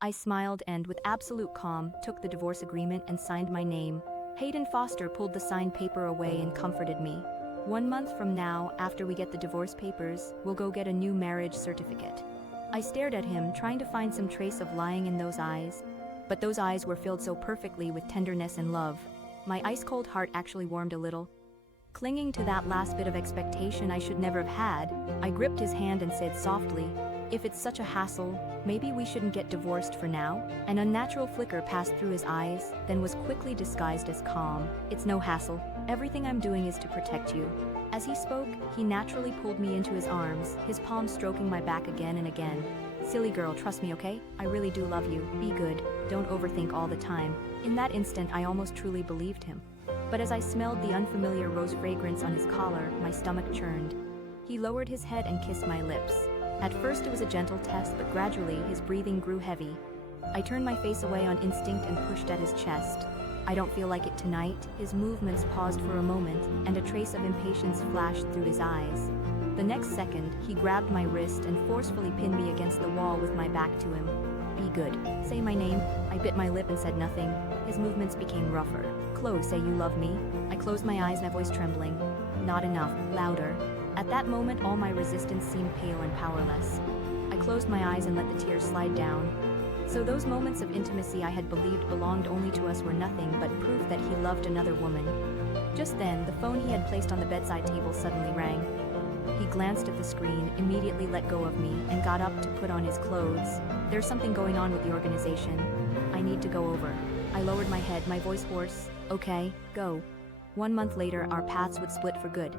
I smiled and, with absolute calm, took the divorce agreement and signed my name. Hayden Foster pulled the signed paper away and comforted me. 1 month from now, after we get the divorce papers, we'll go get a new marriage certificate. I stared at him, trying to find some trace of lying in those eyes. But those eyes were filled so perfectly with tenderness and love. My ice-cold heart actually warmed a little. Clinging to that last bit of expectation I should never have had, I gripped his hand and said softly, "If it's such a hassle, maybe we shouldn't get divorced for now." An unnatural flicker passed through his eyes, then was quickly disguised as calm. "It's no hassle. Everything I'm doing is to protect you." As he spoke, he naturally pulled me into his arms, his palm stroking my back again and again. "Silly girl, trust me, okay? I really do love you. Be good. Don't overthink all the time." In that instant, I almost truly believed him. But as I smelled the unfamiliar rose fragrance on his collar, my stomach churned. He lowered his head and kissed my lips. At first it was a gentle test, but gradually his breathing grew heavy. I turned my face away on instinct and pushed at his chest. "I don't feel like it tonight." His movements paused for a moment, and a trace of impatience flashed through his eyes. The next second, he grabbed my wrist and forcefully pinned me against the wall with my back to him. "Be good. Say my name." I bit my lip and said nothing. His movements became rougher. "Chloe, say you love me." I closed my eyes, my voice trembling. "Not enough." Louder. At that moment, all my resistance seemed pale and powerless. I closed my eyes and let the tears slide down. So those moments of intimacy I had believed belonged only to us were nothing but proof that he loved another woman. Just then, the phone he had placed on the bedside table suddenly rang. He glanced at the screen, immediately let go of me, and got up to put on his clothes. "There's something going on with the organization. I need to go over." I lowered my head, my voice hoarse. "Okay, go." 1 month later, our paths would split for good.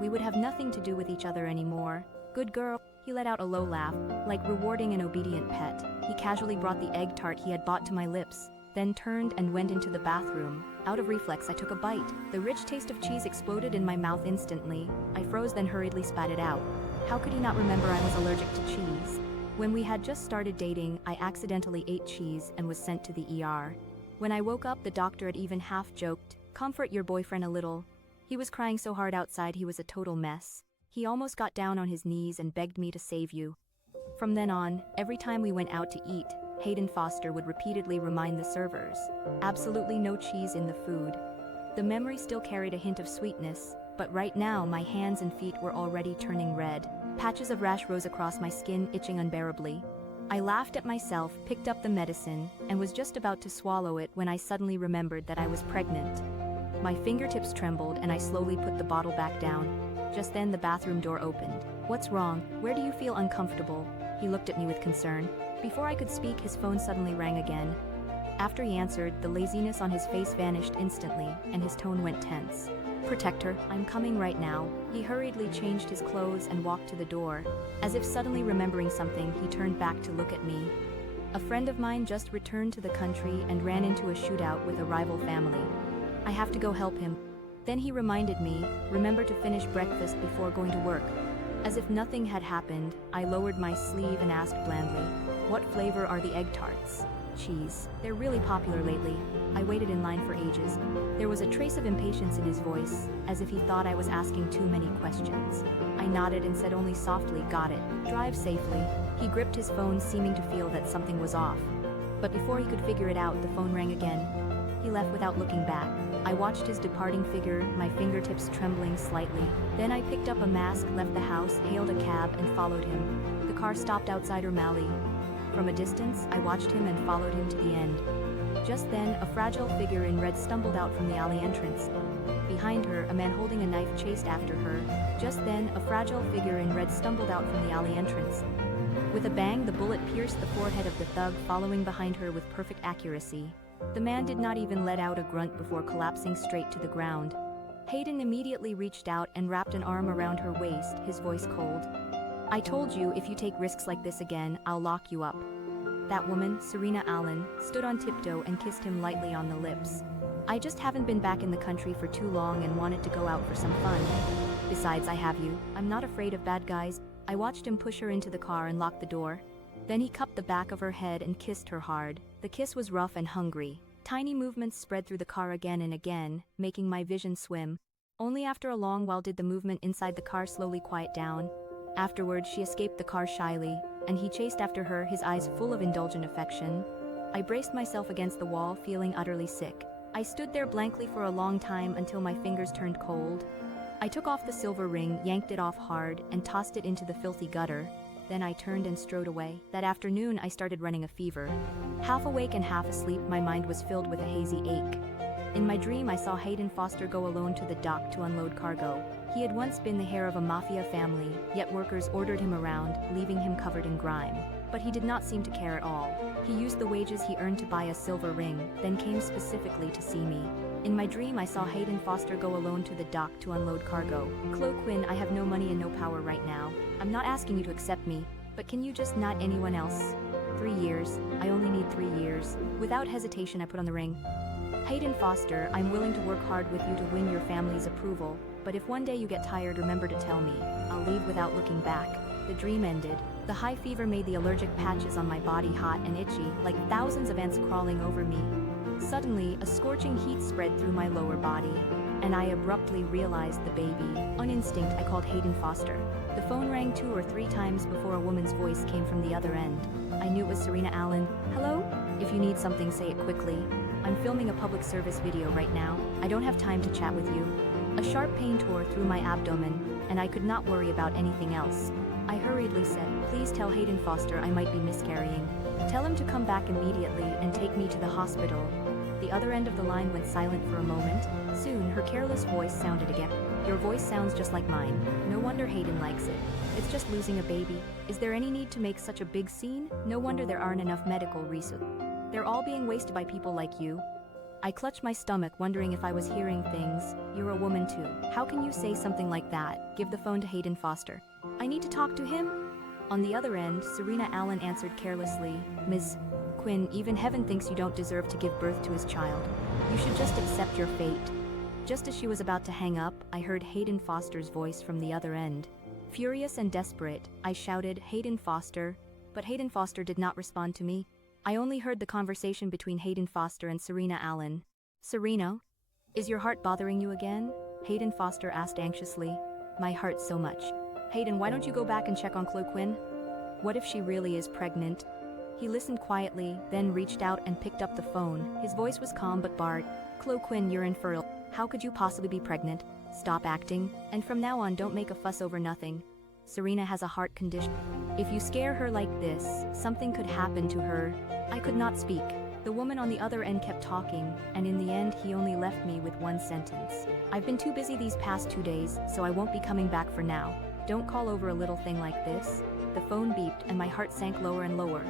We would have nothing to do with each other anymore. "Good girl." He let out a low laugh, like rewarding an obedient pet. He casually brought the egg tart he had bought to my lips, then turned and went into the bathroom. Out of reflex, I took a bite. The rich taste of cheese exploded in my mouth instantly. I froze, then hurriedly spat it out. How could he not remember I was allergic to cheese? When we had just started dating, I accidentally ate cheese and was sent to the ER. When I woke up, the doctor had even half joked, "Comfort your boyfriend a little. He was crying so hard outside he was a total mess. He almost got down on his knees and begged me to save you." From then on, every time we went out to eat, Hayden Foster would repeatedly remind the servers, absolutely no cheese in the food. The memory still carried a hint of sweetness, but right now my hands and feet were already turning red. Patches of rash rose across my skin, itching unbearably. I laughed at myself, picked up the medicine, and was just about to swallow it when I suddenly remembered that I was pregnant. My fingertips trembled and I slowly put the bottle back down. Just then the bathroom door opened. "What's wrong? Where do you feel uncomfortable?" He looked at me with concern. Before I could speak, his phone suddenly rang again. After he answered, the laziness on his face vanished instantly, and his tone went tense. "Protect her. I'm coming right now." He hurriedly changed his clothes and walked to the door. As if suddenly remembering something, he turned back to look at me. "A friend of mine just returned to the country and ran into a shootout with a rival family. I have to go help him." Then he reminded me, "Remember to finish breakfast before going to work." As if nothing had happened, I lowered my sleeve and asked blandly, "What flavor are the egg tarts?" "Cheese. They're really popular lately. I waited in line for ages." There was a trace of impatience in his voice, as if he thought I was asking too many questions. I nodded and said only softly, "Got it. Drive safely." He gripped his phone, seeming to feel that something was off. But before he could figure it out, the phone rang again. He left without looking back. I watched his departing figure, my fingertips trembling slightly. Then I picked up a mask, left the house, hailed a cab, and followed him. The car stopped outside O'Malley. From a distance, I watched him and followed him to the end. Just then, a fragile figure in red stumbled out from the alley entrance. Behind her, a man holding a knife chased after her. Just then, a fragile figure in red stumbled out from the alley entrance. With a bang, the bullet pierced the forehead of the thug, following behind her with perfect accuracy. The man did not even let out a grunt before collapsing straight to the ground. Hayden immediately reached out and wrapped an arm around her waist, his voice cold. "I told you, if you take risks like this again, I'll lock you up." That woman, Serena Allen, stood on tiptoe and kissed him lightly on the lips. "I just haven't been back in the country for too long and wanted to go out for some fun. Besides, I have you. I'm not afraid of bad guys." I watched him push her into the car and lock the door. Then he cupped the back of her head and kissed her hard. The kiss was rough and hungry. Tiny movements spread through the car again and again, making my vision swim. Only after a long while did the movement inside the car slowly quiet down. Afterward, she escaped the car shyly, and he chased after her, his eyes full of indulgent affection. I braced myself against the wall, feeling utterly sick. I stood there blankly for a long time until my fingers turned cold. I took off the silver ring, yanked it off hard, and tossed it into the filthy gutter. Then I turned and strode away. That afternoon, I started running a fever. Half awake and half asleep, my mind was filled with a hazy ache. In my dream, I saw Hayden Foster go alone to the dock to unload cargo. He had once been the heir of a Mafia family, yet workers ordered him around, leaving him covered in grime. But he did not seem to care at all. He used the wages he earned to buy a silver ring, then came specifically to see me. In my dream, I saw Hayden Foster go alone to the dock to unload cargo. Chloe Quinn, I have no money and no power right now. I'm not asking you to accept me, but can you just not anyone else? 3 years. I only need 3 years. Without hesitation, I put on the ring. Hayden Foster, I'm willing to work hard with you to win your family's approval, but if one day you get tired, remember to tell me. I'll leave without looking back. The dream ended. The high fever made the allergic patches on my body hot and itchy, like thousands of ants crawling over me. Suddenly, a scorching heat spread through my lower body, and I abruptly realized the baby. On instinct, I called Hayden Foster. The phone rang 2 or 3 times before a woman's voice came from the other end. I knew it was Serena Allen. Hello? If you need something, say it quickly. I'm filming a public service video right now. I don't have time to chat with you. A sharp pain tore through my abdomen, and I could not worry about anything else. I hurriedly said, please tell Hayden Foster I might be miscarrying. Tell him to come back immediately and take me to the hospital. The other end of the line went silent for a moment. Soon, her careless voice sounded again. Your voice sounds just like mine. No wonder Hayden likes it. It's just losing a baby. Is there any need to make such a big scene? No wonder there aren't enough medical resources. They're all being wasted by people like you. I clutched my stomach, wondering if I was hearing things. You're a woman too. How can you say something like that? Give the phone to Hayden Foster. I need to talk to him? On the other end, Serena Allen answered carelessly. Ms. Quinn, even heaven thinks you don't deserve to give birth to his child. You should just accept your fate. Just as she was about to hang up, I heard Hayden Foster's voice from the other end. Furious and desperate, I shouted, Hayden Foster. But Hayden Foster did not respond to me. I only heard the conversation between Hayden Foster and Serena Allen. Serena? Is your heart bothering you again? Hayden Foster asked anxiously. My heart so much. Hayden, why don't you go back and check on Chloe Quinn? What if she really is pregnant? He listened quietly, then reached out and picked up the phone. His voice was calm but barred. Chloe Quinn, you're infertile. How could you possibly be pregnant? Stop acting, and from now on don't make a fuss over nothing. Serena has a heart condition. If you scare her like this, something could happen to her. I could not speak. The woman on the other end kept talking, and in the end he only left me with one sentence. I've been too busy these past 2 days, so I won't be coming back for now. Don't call over a little thing like this. The phone beeped and my heart sank lower and lower.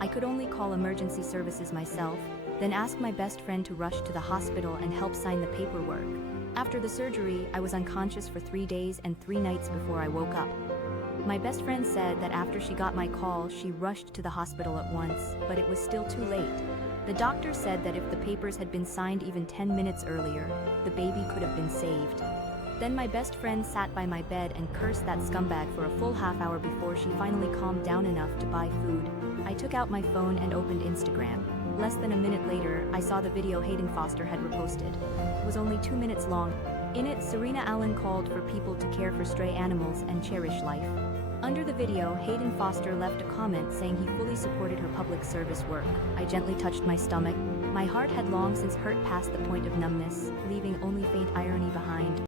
I could only call emergency services myself, then ask my best friend to rush to the hospital and help sign the paperwork. After the surgery, I was unconscious for 3 days and 3 nights before I woke up. My best friend said that after she got my call, she rushed to the hospital at once, but it was still too late. The doctor said that if the papers had been signed even 10 minutes earlier, the baby could have been saved. Then my best friend sat by my bed and cursed that scumbag for a full half-hour before she finally calmed down enough to buy food. I took out my phone and opened Instagram. Less than a minute later, I saw the video Hayden Foster had reposted. It was only 2 minutes long. In it, Serena Allen called for people to care for stray animals and cherish life. Under the video, Hayden Foster left a comment saying he fully supported her public service work. I gently touched my stomach. My heart had long since hurt past the point of numbness, leaving only faint irony behind.